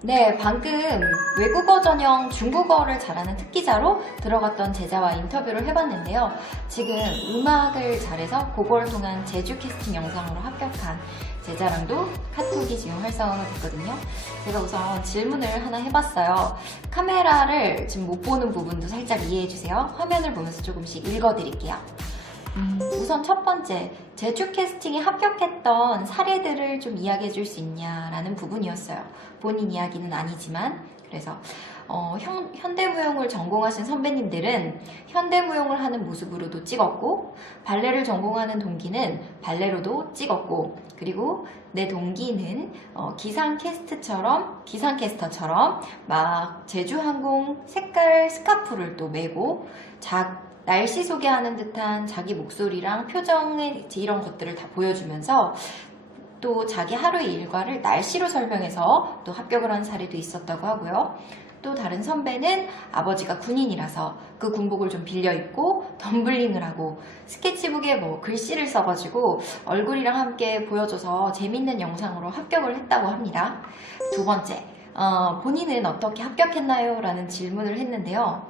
네, 방금 외국어 전형 중국어를 잘하는 특기자로 들어갔던 제자와 인터뷰를 해봤는데요. 지금 음악을 잘해서 그걸 통한 제주 캐스팅 영상으로 합격한 제자랑도 카톡이 지금 활성화가 됐거든요. 제가 우선 질문을 하나 해봤어요. 카메라를 지금 못 보는 부분도 살짝 이해해주세요. 화면을 보면서 조금씩 읽어드릴게요. 우선 첫 번째, 제주 캐스팅에 합격했던 사례들을 좀 이야기해 줄 수 있냐라는 부분이었어요. 본인 이야기는 아니지만. 그래서 현대무용을 전공하신 선배님들은 현대무용을 하는 모습으로도 찍었고, 발레를 전공하는 동기는 발레로도 찍었고, 그리고 내 동기는 기상캐스터처럼 막 제주항공 색깔 스카프를 또 메고 날씨 소개하는 듯한 자기 목소리랑 표정의 이런 것들을 다 보여주면서 또 자기 하루의 일과를 날씨로 설명해서 또 합격을 한 사례도 있었다고 하고요. 또 다른 선배는 아버지가 군인이라서 그 군복을 좀 빌려 입고 덤블링을 하고 스케치북에 뭐 글씨를 써가지고 얼굴이랑 함께 보여줘서 재밌는 영상으로 합격을 했다고 합니다. 두 번째, 본인은 어떻게 합격했나요? 라는 질문을 했는데요.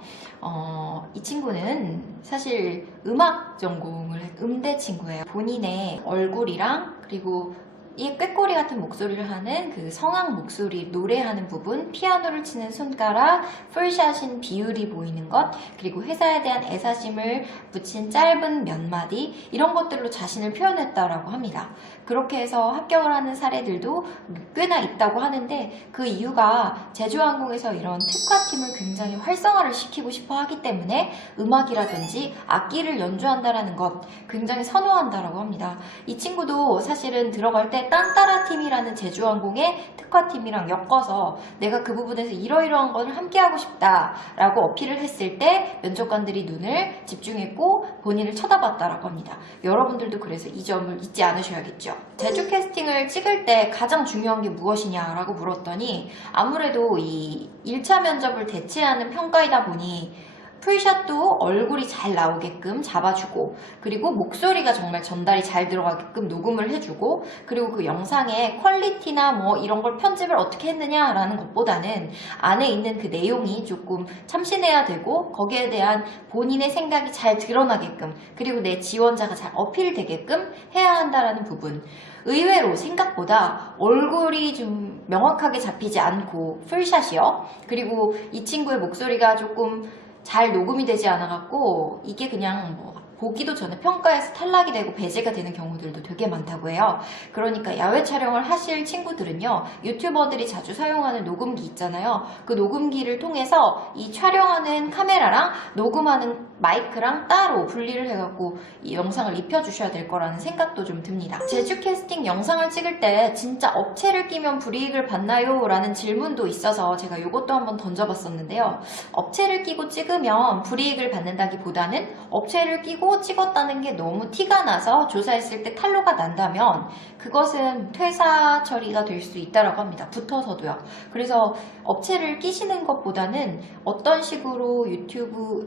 이 친구는 사실 음악 전공을 음대 친구예요. 본인의 얼굴이랑 그리고 이 꾀꼬리 같은 목소리를 하는 그 성악 목소리 노래하는 부분, 피아노를 치는 손가락, 풀샷인 비율이 보이는 것, 그리고 회사에 대한 애사심을 붙인 짧은 몇 마디, 이런 것들로 자신을 표현했다라고 합니다. 그렇게 해서 합격을 하는 사례들도 꽤나 있다고 하는데, 그 이유가 제주항공에서 이런 특화팀을 굉장히 활성화를 시키고 싶어 하기 때문에 음악이라든지 악기를 연주한다라는 것 굉장히 선호한다라고 합니다. 이 친구도 사실은 들어갈 때 딴따라 팀이라는 제주항공의 특화팀이랑 엮어서 내가 그 부분에서 이러이러한 걸 함께 하고 싶다라고 어필을 했을 때 면접관들이 눈을 집중했고 본인을 쳐다봤다라고 합니다. 여러분들도 그래서 이 점을 잊지 않으셔야겠죠. 제주 캐스팅을 찍을 때 가장 중요한 게 무엇이냐라고 물었더니 아무래도 이 1차 면접을 대체하는 평가이다 보니 풀샷도 얼굴이 잘 나오게끔 잡아주고, 그리고 목소리가 정말 전달이 잘 들어가게끔 녹음을 해주고, 그리고 그 영상의 퀄리티나 뭐 이런 걸 편집을 어떻게 했느냐라는 것보다는 안에 있는 그 내용이 조금 참신해야 되고, 거기에 대한 본인의 생각이 잘 드러나게끔, 그리고 내 지원자가 잘 어필되게끔 해야 한다라는 부분. 의외로 생각보다 얼굴이 좀 명확하게 잡히지 않고 풀샷이요. 그리고 이 친구의 목소리가 조금 잘 녹음이 되지 않아갖고 이게 그냥 뭐 보기도 전에 평가에서 탈락이 되고 배제가 되는 경우들도 되게 많다고 해요. 그러니까 야외 촬영을 하실 친구들은요, 유튜버들이 자주 사용하는 녹음기 있잖아요. 그 녹음기를 통해서 이 촬영하는 카메라랑 녹음하는 마이크랑 따로 분리를 해갖고 이 영상을 입혀주셔야 될 거라는 생각도 좀 듭니다. 제주 캐스팅 영상을 찍을 때 진짜 업체를 끼면 불이익을 받나요? 라는 질문도 있어서 제가 이것도 한번 던져봤었는데요. 업체를 끼고 찍으면 불이익을 받는다기보다는 업체를 끼고 찍었다는 게 너무 티가 나서 조사했을 때 탄로가 난다면 그것은 퇴사 처리가 될 수 있다고 합니다. 붙어서도요. 그래서 업체를 끼시는 것보다는 어떤 식으로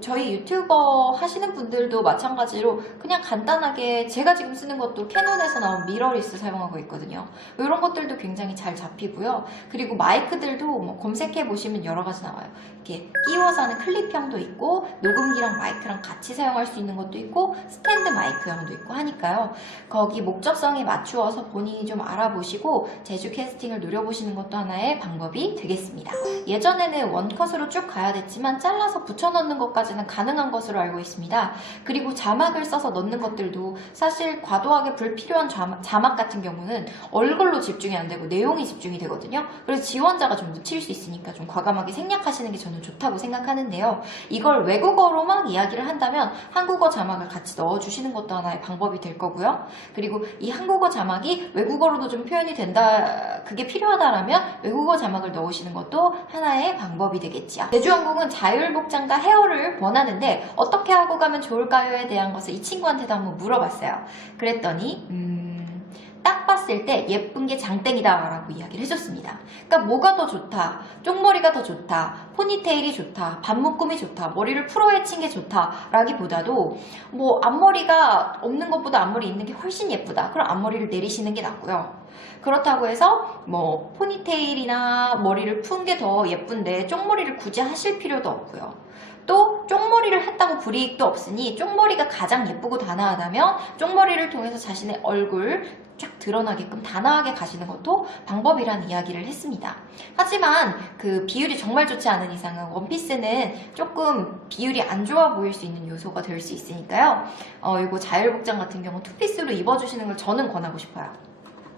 저희 유튜버 하시는 분들도 마찬가지로 그냥 간단하게 제가 지금 쓰는 것도 캐논에서 나온 미러리스 사용하고 있거든요. 이런 것들도 굉장히 잘 잡히고요. 그리고 마이크들도 뭐 검색해 보시면 여러 가지 나와요. 이렇게 끼워서 하는 클립형도 있고 녹음기랑 마이크랑 같이 사용할 수 있는 것도 있고 스탠드 마이크형도 있고 하니까요. 거기 목적성에 맞추어서 본인이 좀 알아보시고 제주 캐스팅을 노려보시는 것도 하나의 방법이 되겠습니다. 예전에는 원컷으로 쭉 가야 됐지만 잘라서 붙여넣는 것까지는 가능한 것으로 알고 있습니다. 그리고 자막을 써서 넣는 것들도 사실 과도하게 불필요한 자막 같은 경우는 얼굴로 집중이 안 되고 내용이 집중이 되거든요. 그래서 지원자가 좀 묻힐 수 있으니까 좀 과감하게 생략하시는 게 저는 좋다고 생각하는데요. 이걸 외국어로만 이야기를 한다면 한국어 자막을 같이 넣어주시는 것도 하나의 방법이 될 거고요. 그리고 이 한국어 자막이 외국어로도 좀 표현이 된다, 그게 필요하다라면 외국어 자막을 넣으시는 것도 하나의 방법이 되겠지요. 제주항공은 자율복장과 헤어를 원하는데 어떻게 하고 가면 좋을까요에 대한 것을 이 친구한테도 한번 물어봤어요. 그랬더니 딱 봤을 때 예쁜 게 장땡이다 라고 이야기를 해줬습니다. 그러니까 뭐가 더 좋다, 쪽머리가 더 좋다, 포니테일이 좋다, 반묶음이 좋다, 머리를 풀어 헤친 게 좋다 라기보다도 뭐 앞머리가 없는 것보다 앞머리 있는 게 훨씬 예쁘다, 그럼 앞머리를 내리시는 게 낫고요. 그렇다고 해서 뭐 포니테일이나 머리를 푼 게 더 예쁜데 쪽머리를 굳이 하실 필요도 없고요. 또 쪽머리를 했다고 불이익도 없으니 쪽머리가 가장 예쁘고 단아하다면 쪽머리를 통해서 자신의 얼굴 쫙 드러나게끔 단아하게 가시는 것도 방법이라는 이야기를 했습니다. 하지만 그 비율이 정말 좋지 않은 이상은 원피스는 조금 비율이 안 좋아 보일 수 있는 요소가 될 수 있으니까요. 이거 자율복장 같은 경우 투피스로 입어주시는 걸 저는 권하고 싶어요.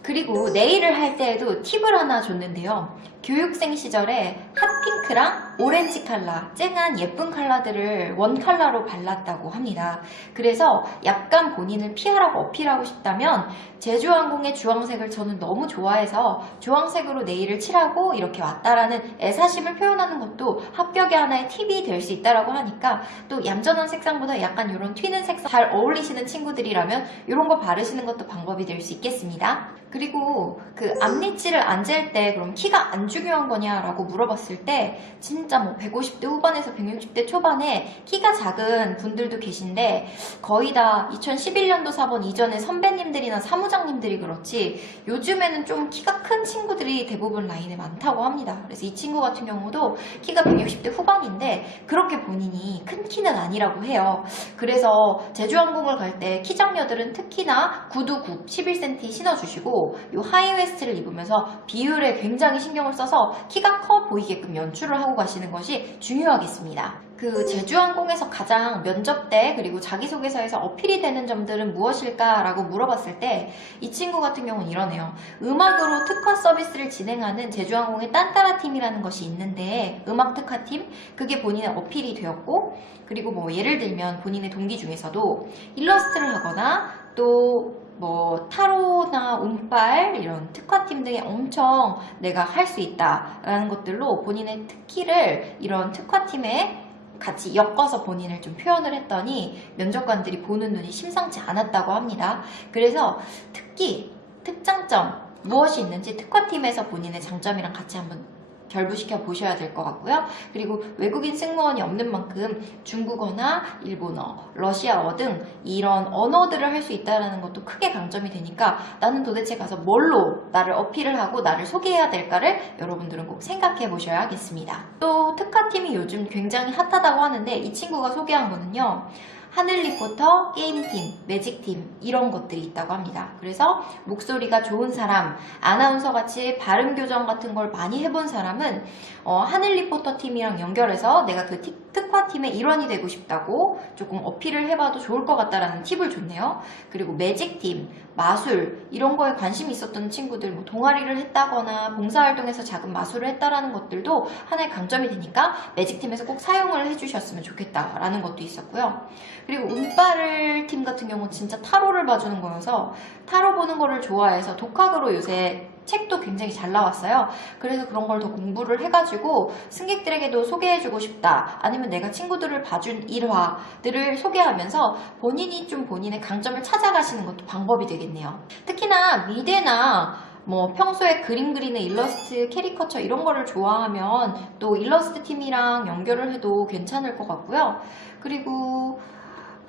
그리고 네일을 할 때에도 팁을 하나 줬는데요. 교육생 시절에 핫핑크랑 오렌지 컬러, 쨍한 예쁜 컬러들을 원 컬러로 발랐다고 합니다. 그래서 약간 본인을 피하라고 어필하고 싶다면 제주항공의 주황색을 저는 너무 좋아해서 주황색으로 네일을 칠하고 이렇게 왔다라는 애사심을 표현하는 것도 합격의 하나의 팁이 될 수 있다라고 하니까, 또 얌전한 색상보다 약간 이런 튀는 색상 잘 어울리시는 친구들이라면 이런 거 바르시는 것도 방법이 될 수 있겠습니다. 그리고 그 앞니치를 안 잴 때 그럼 키가 안 중요한 거냐라고 물어봤을 때 진짜 뭐 150대 후반에서 160대 초반에 키가 작은 분들도 계신데 거의 다 2011년도 사본 이전에 선배님들이나 사무장님들이 그렇지 요즘에는 좀 키가 큰 친구들이 대부분 라인에 많다고 합니다. 그래서 이 친구 같은 경우도 키가 160대 후반인데 그렇게 본인이 큰 키는 아니라고 해요. 그래서 제주항공을 갈 때 키장녀들은 특히나 구두 굽 11cm 신어주시고 이 하이웨스트를 입으면서 비율에 굉장히 신경을 써서 키가 커 보이게끔 연출을 하고 가시는 것이 중요하겠습니다. 그 제주항공에서 가장 면접 때 그리고 자기소개서에서 어필이 되는 점들은 무엇일까라고 물어봤을 때 이 친구 같은 경우는 이러네요. 음악으로 특화 서비스를 진행하는 제주항공의 딴따라 팀이라는 것이 있는데 음악 특화팀, 그게 본인의 어필이 되었고, 그리고 뭐 예를 들면 본인의 동기 중에서도 일러스트를 하거나 또 뭐 타로나 운빨 이런 특화팀 등에 엄청 내가 할 수 있다라는 것들로 본인의 특기를 이런 특화팀에 같이 엮어서 본인을 좀 표현을 했더니 면접관들이 보는 눈이 심상치 않았다고 합니다. 그래서 특기, 특장점 무엇이 있는지 특화팀에서 본인의 장점이랑 같이 한번 결부시켜 보셔야 될 것 같고요. 그리고 외국인 승무원이 없는 만큼 중국어나 일본어, 러시아어 등 이런 언어들을 할 수 있다는 것도 크게 강점이 되니까 나는 도대체 가서 뭘로 나를 어필을 하고 나를 소개해야 될까를 여러분들은 꼭 생각해 보셔야겠습니다. 또 특화팀이 요즘 굉장히 핫하다고 하는데 이 친구가 소개한 거는요. 하늘 리포터, 게임팀, 매직팀 이런 것들이 있다고 합니다. 그래서 목소리가 좋은 사람, 아나운서같이 발음 교정 같은 걸 많이 해본 사람은 하늘 리포터 팀이랑 연결해서 내가 그 특화팀의 일원이 되고 싶다고 조금 어필을 해봐도 좋을 것 같다라는 팁을 줬네요. 그리고 매직팀, 마술 이런 거에 관심이 있었던 친구들, 뭐 동아리를 했다거나 봉사활동에서 작은 마술을 했다라는 것들도 하나의 강점이 되니까 매직팀에서 꼭 사용을 해주셨으면 좋겠다라는 것도 있었고요. 그리고 운빨을 팀 같은 경우는 진짜 타로를 봐주는 거여서 타로 보는 거를 좋아해서 독학으로 요새 책도 굉장히 잘 나왔어요. 그래서 그런 걸 더 공부를 해가지고 승객들에게도 소개해주고 싶다, 아니면 내가 친구들을 봐준 일화들을 소개하면서 본인이 좀 본인의 강점을 찾아가시는 것도 방법이 되겠네요. 특히나 미대나 뭐 평소에 그림 그리는 일러스트, 캐리커처 이런 거를 좋아하면 또 일러스트 팀이랑 연결을 해도 괜찮을 것 같고요. 그리고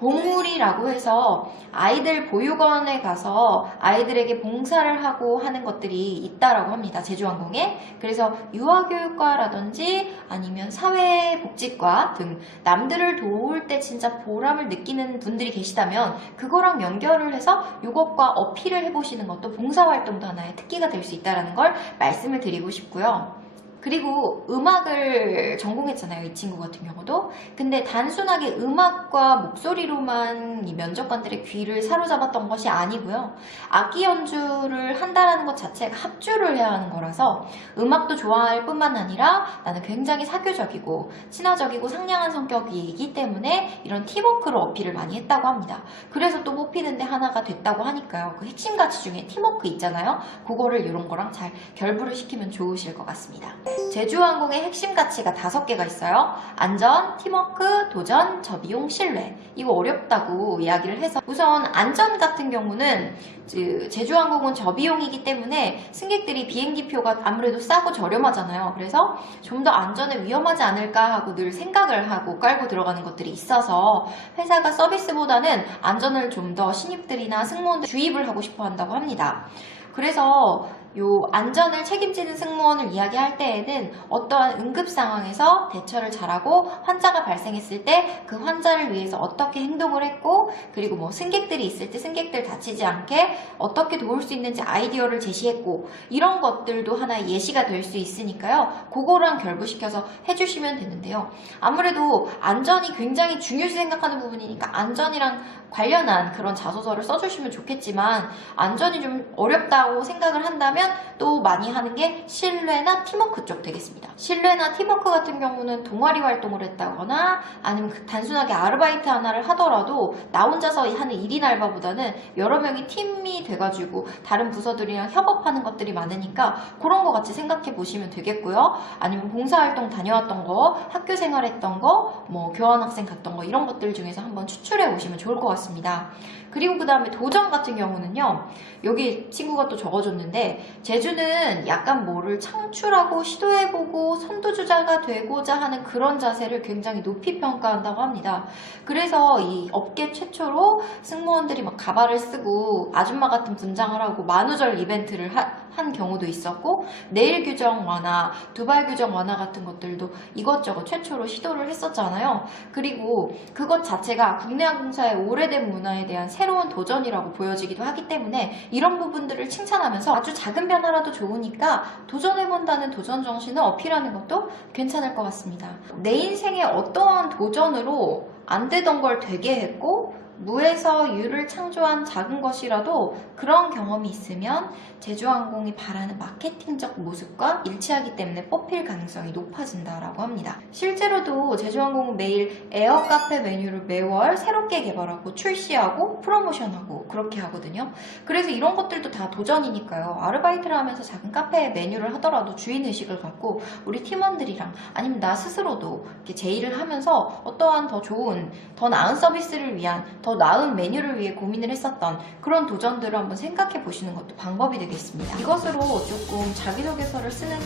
봉우리라고 해서 아이들 보육원에 가서 아이들에게 봉사를 하고 하는 것들이 있다라고 합니다. 제주항공에. 그래서 유아교육과라든지 아니면 사회복지과 등 남들을 도울 때 진짜 보람을 느끼는 분들이 계시다면 그거랑 연결을 해서 이것과 어필을 해보시는 것도 봉사활동도 하나의 특기가 될 수 있다는 걸 말씀을 드리고 싶고요. 그리고 음악을 전공했잖아요, 이 친구 같은 경우도. 근데 단순하게 음악과 목소리로만 이 면접관들의 귀를 사로잡았던 것이 아니고요. 악기 연주를 한다는 것 자체가 합주를 해야 하는 거라서 음악도 좋아할 뿐만 아니라 나는 굉장히 사교적이고 친화적이고 상냥한 성격이기 때문에 이런 팀워크로 어필을 많이 했다고 합니다. 그래서 또 뽑히는데 하나가 됐다고 하니까요. 그 핵심 가치 중에 팀워크 있잖아요. 그거를 이런 거랑 잘 결부를 시키면 좋으실 것 같습니다. 제주항공의 핵심 가치가 5개가 있어요. 안전, 팀워크, 도전, 저비용, 신뢰. 이거 어렵다고 이야기를 해서 우선 안전 같은 경우는 제주항공은 저비용이기 때문에 승객들이 비행기표가 아무래도 싸고 저렴하잖아요. 그래서 좀 더 안전에 위험하지 않을까 하고 늘 생각을 하고 깔고 들어가는 것들이 있어서 회사가 서비스보다는 안전을 좀 더 신입들이나 승무원들 주입을 하고 싶어 한다고 합니다. 그래서 요 안전을 책임지는 승무원을 이야기할 때에는 어떠한 응급 상황에서 대처를 잘하고 환자가 발생했을 때 그 환자를 위해서 어떻게 행동을 했고, 그리고 뭐 승객들이 있을 때 승객들 다치지 않게 어떻게 도울 수 있는지 아이디어를 제시했고, 이런 것들도 하나의 예시가 될 수 있으니까요. 그거랑 결부시켜서 해주시면 되는데요. 아무래도 안전이 굉장히 중요시 생각하는 부분이니까 안전이랑 관련한 그런 자소서를 써주시면 좋겠지만, 안전이 좀 어렵다고 생각을 한다면 또 많이 하는 게 신뢰나 팀워크 쪽 되겠습니다. 신뢰나 팀워크 같은 경우는 동아리 활동을 했다거나 아니면 단순하게 아르바이트 하나를 하더라도 나 혼자서 하는 1인 알바보다는 여러 명이 팀이 돼가지고 다른 부서들이랑 협업하는 것들이 많으니까 그런 거 같이 생각해 보시면 되겠고요. 아니면 봉사활동 다녀왔던 거, 학교 생활했던 거, 뭐 교환학생 갔던 거, 이런 것들 중에서 한번 추출해 오시면 좋을 것 같습니다. 그리고 그 다음에 도전 같은 경우는요, 여기 친구가 또 적어줬는데, 제주는 약간 뭐를 창출하고 시도해보고 선두주자가 되고자 하는 그런 자세를 굉장히 높이 평가한다고 합니다. 그래서 이 업계 최초로 승무원들이 막 가발을 쓰고 아줌마 같은 분장을 하고 만우절 이벤트를 한 경우도 있었고, 내일 규정 완화, 두발 규정 완화 같은 것들도 이것저것 최초로 시도를 했었잖아요. 그리고 그것 자체가 국내 항공사의 오래된 문화에 대한 새로운 도전이라고 보여지기도 하기 때문에 이런 부분들을 칭찬하면서 아주 작은 변화라도 좋으니까 도전해본다는 도전 정신을 어필하는 것도 괜찮을 것 같습니다. 내 인생에 어떠한 도전으로 안 되던 걸 되게 했고 무에서 유를 창조한 작은 것이라도 그런 경험이 있으면 제주항공이 바라는 마케팅적 모습과 일치하기 때문에 뽑힐 가능성이 높아진다라고 합니다. 실제로도 제주항공은 매일 에어카페 메뉴를 매월 새롭게 개발하고 출시하고 프로모션하고 그렇게 하거든요. 그래서 이런 것들도 다 도전이니까요. 아르바이트를 하면서 작은 카페 메뉴를 하더라도 주인의식을 갖고 우리 팀원들이랑 아니면 나 스스로도 이렇게 제의를 하면서 어떠한 더 좋은, 더 나은 서비스를 위한, 더 나은 메뉴를 위해 고민을 했었던 그런 도전들을 한번 생각해 보시는 것도 방법이 되겠습니다. 이것으로 조금 자기소개서를 쓰는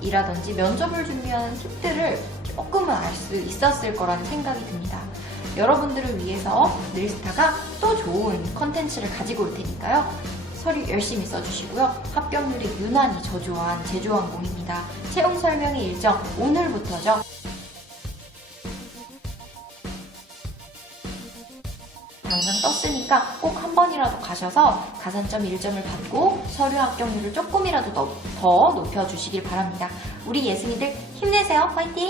팁이라든지 면접을 준비하는 팁들을 조금은 알 수 있었을 거라는 생각이 듭니다. 여러분들을 위해서 늘스타가 또 좋은 컨텐츠를 가지고 올 테니까요. 서류 열심히 써주시고요. 합격률이 유난히 저조한 제주항공입니다. 채용 설명의 일정 오늘부터죠. 영상 떴으니까 꼭 한 번이라도 가셔서 가산점 1점을 받고 서류 합격률을 조금이라도 더 높여주시길 바랍니다. 우리 예승이들 힘내세요. 화이팅!